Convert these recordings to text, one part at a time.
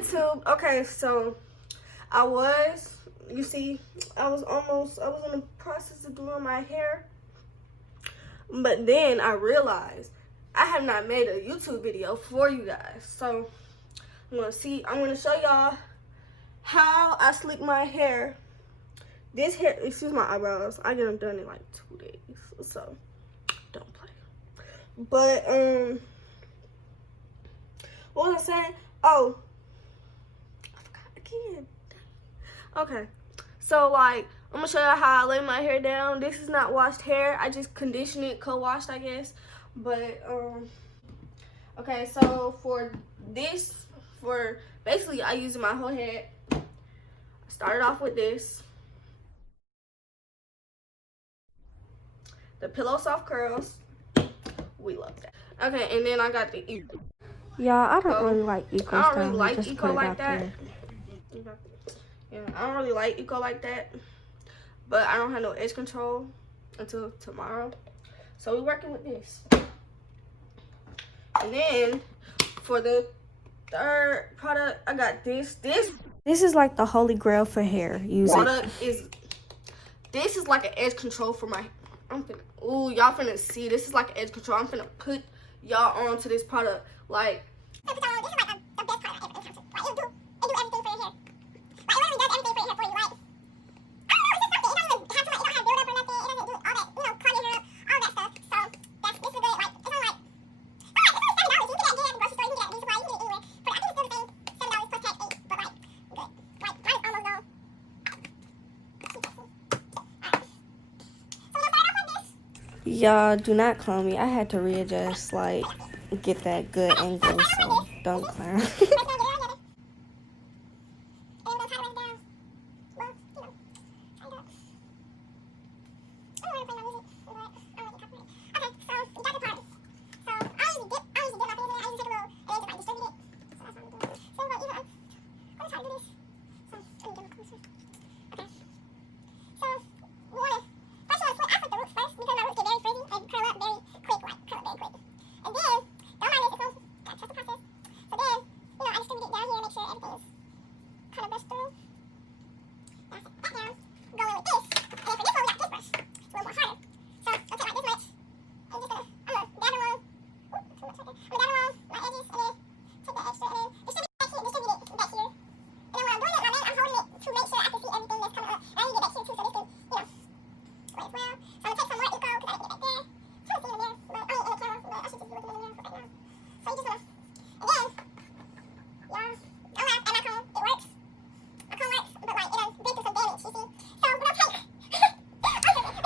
YouTube. Okay, so I was in the process of doing my hair, but then I realized I have not made a YouTube video for you guys. So I'm gonna show y'all how I slick my hair. This hair, excuse my eyebrows, I get them done in like 2 days, so don't play. But what was I saying? Oh, I forgot again. Okay, so like I'm gonna show you how I lay my hair down. This is not washed hair. I just condition it, co-washed, I guess. But okay, so for basically I use my whole head. I started off with this, the Pillow Soft Curls. We love that. Okay, and then I got the Eco. Yeah, I don't really like Eco I style. don't really like just Eco put it like out that. there. Yeah, I don't really like Eco like that. But I don't have no edge control until tomorrow. So we're working with this. And then for the third product, I got this. This is like the holy grail for hair. Use product it. This is like an edge control for my, ooh, y'all finna see. This is like an edge control. I'm finna put y'all onto this product. Like, this is like the best product I've ever encountered. Like, it do everything for your hair. Like, it literally does everything for your hair for you. Like, I don't know, it's just something. It don't even have build up or nothing. It doesn't do all that, curl your hair up, all that stuff. So, this is good. Like, it's only $7. You can get it at the grocery store. You can get it at Beauty Supply. You can get it anywhere. But I think it's still the same. $7 plus tax 8. But like, good. Like, mine is almost gone. Y'all, do not clone me. I had to readjust, like, get that good angle, so don't clown.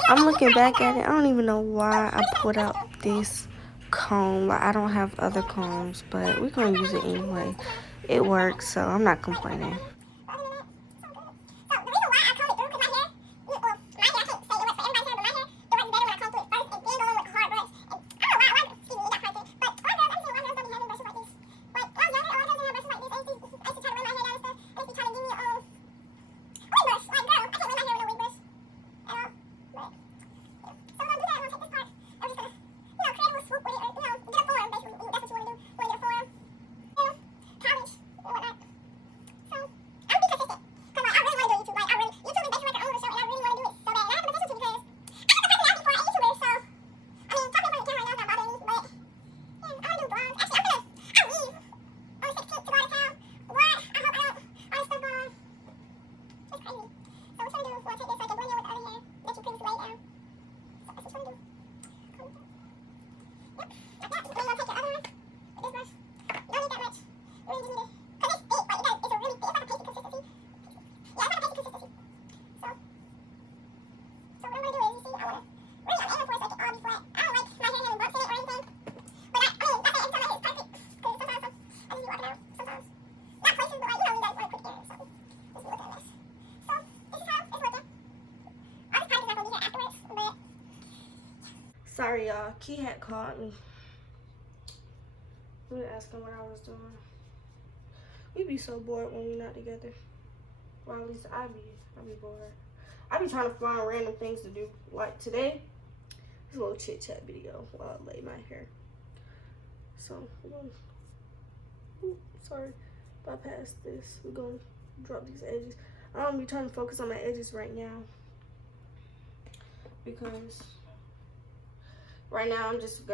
I'm looking back at it. I don't even know why I put out this comb. Like, I don't have other combs, but we're going to use it anyway. It works, so I'm not complaining. Sorry, y'all. Key had called me. We were asking what I was doing. We be so bored when we're not together. Well, at least I be bored. I be trying to find random things to do. Like today, it's a little chit chat video while I lay my hair. So, ooh, sorry. bypass this. We're gonna drop these edges. I don't be trying to focus on my edges right now because right now I'm just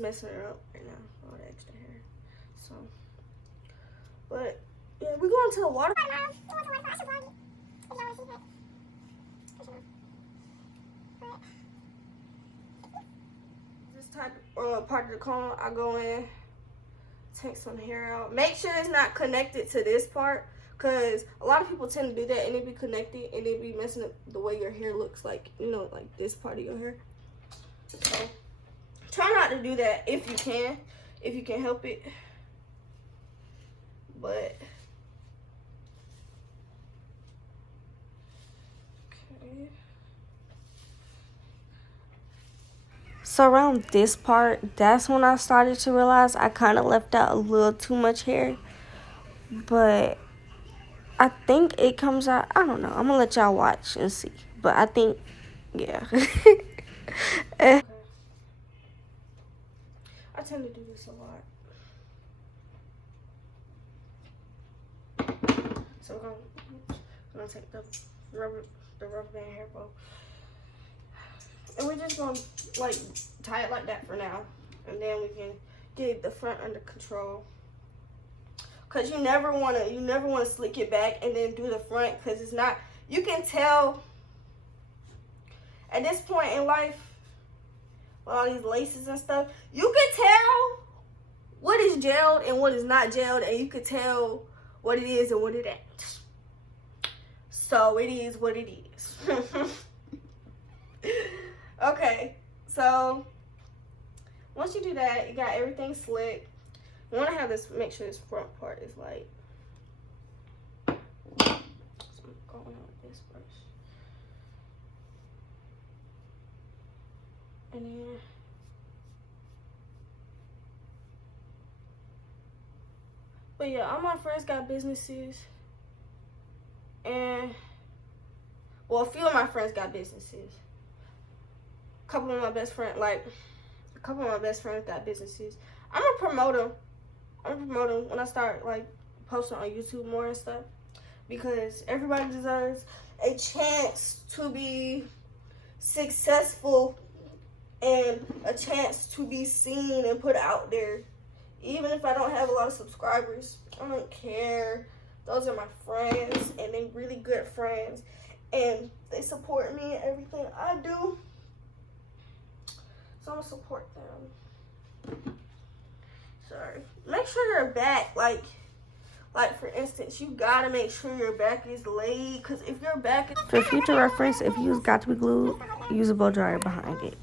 messing her up right now, all the extra hair. So, but yeah, we're going to the water. This type part of the comb, I go in, take some hair out. Make sure it's not connected to this part, because a lot of people tend to do that and it be connected and it be messing up the way your hair looks, like, you know, like this part of your hair. So try not to do that if you can help it. But okay. So around this part, that's when I started to realize I kind of left out a little too much hair. But I think it comes out, I don't know. I'm going to let y'all watch and see. But I think, yeah. Okay. I tend to do this a lot. So I'm gonna take the rubber band hair bow. And we're just gonna like tie it like that for now. And then we can get the front under control. Cause you never wanna slick it back and then do the front, cause it's not, you can tell at this point in life with all these laces and stuff, you can tell what is gelled and what is not gelled, and you can tell what it is and what it ain't. So it is what it is. Okay, so once you do that, you got everything slick. You want to have this, make sure this front part is like, so I'm going on with this first. And then but yeah, all my friends got businesses, and well, a few of my friends got businesses. A couple of my best friends got businesses. I'm gonna promote them when I start like posting on YouTube more and stuff, because everybody deserves a chance to be successful and a chance to be seen and put out there. Even if I don't have a lot of subscribers, I don't care. Those are my friends, and they really good friends, and they support me in everything I do. So I'm gonna support them. Sorry. Make sure your back, like for instance, you gotta make sure your back is laid, because if your back is... For future reference, if you use Got To Be Glued, use a blow dryer behind it.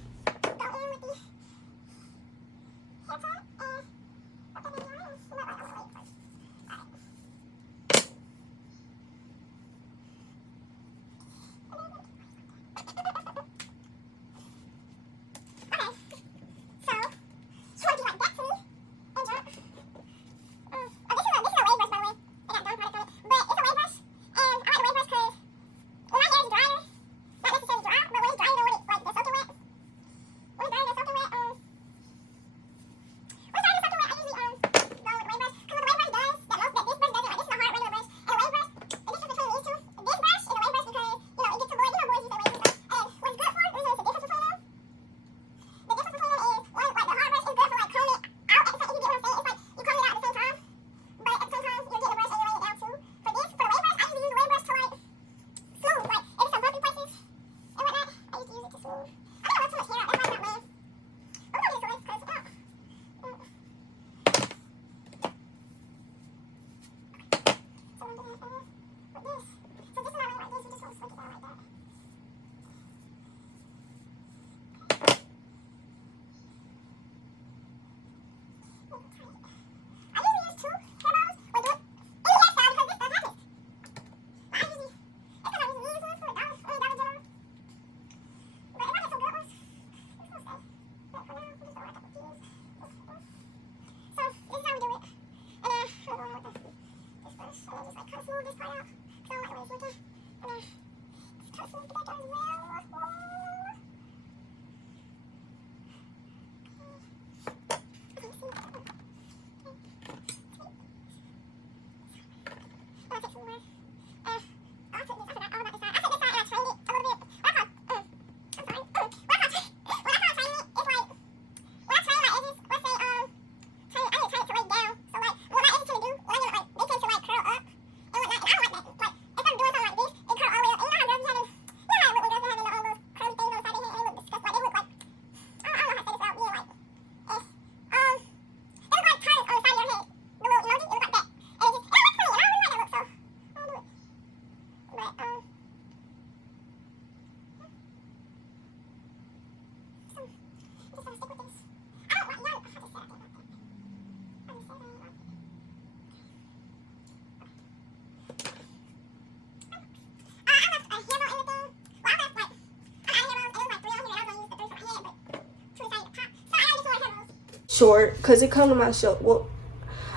short because it comes to my shoulder. Well,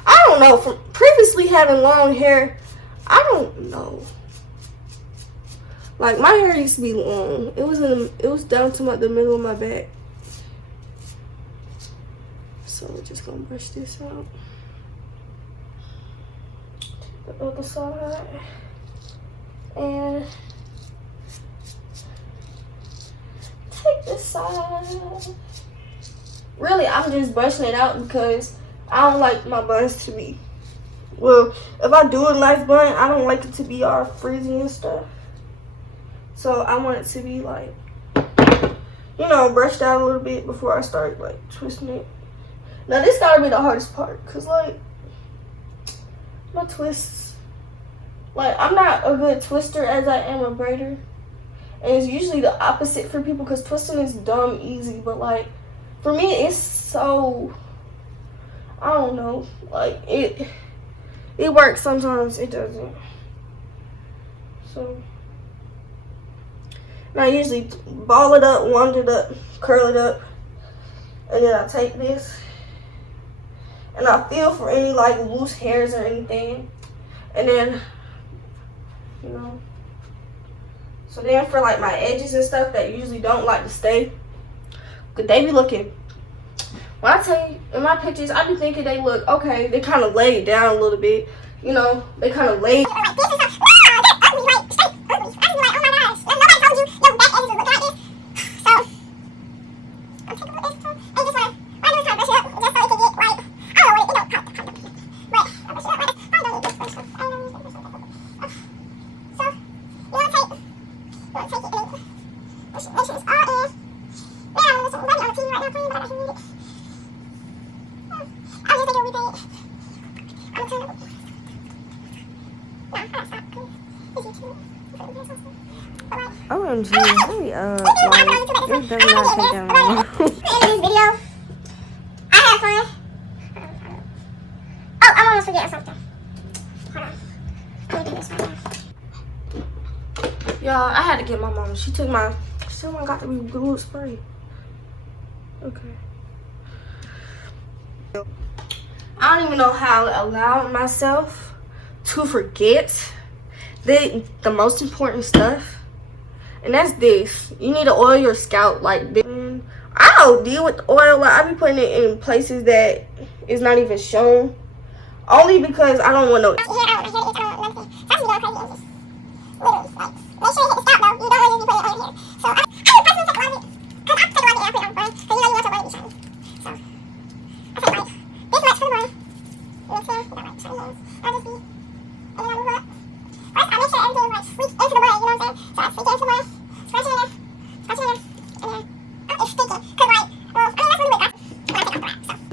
I don't know. From previously having long hair, I don't know. Like my hair used to be long. It was down to the middle of my back. So we're just gonna brush this out. The other side. And take this side. Really, I'm just brushing it out because I don't like my buns to be, well, if I do a nice bun, I don't like it to be all frizzy and stuff. So I want it to be like, you know, brushed out a little bit before I start like twisting it. Now this gotta be the hardest part because like my twists, like I'm not a good twister as I am a braider. And it's usually the opposite for people because twisting is dumb easy, but like for me it's so, I don't know, like it works sometimes, it doesn't. So and I usually ball it up, wind it up, curl it up, and then I take this and I feel for any like loose hairs or anything, and then, you know, so then for like my edges and stuff that usually don't like to stay, cause they be looking, when I tell you in my pictures, I be thinking they look okay, they kind of laid down a little bit, you know, they kind of laid. OMG, hurry up. Like, this does not take that long. In this video, I had fun. Oh, I'm almost forgetting something. Hold on. Let me do this right now. Y'all, I had to get my mom. She got the glue spray. Okay. I don't even know how to allow myself to forget the most important stuff. And that's this. You need to oil your scalp like this. I don't deal with the oil. Like, I be putting it in places that is not even shown. Only because I don't want no.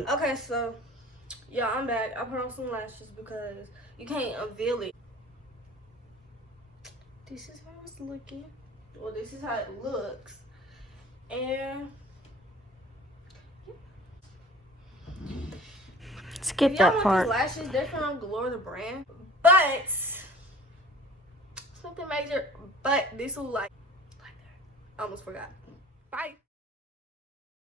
Okay, so yeah, I'm back. I put on some lashes because you can't unveil it. This is how it's looking. Well, this is how it looks. And Skip that part. Lashes, they're from Galore the brand, but something major. But this will like that. I almost forgot. Bye.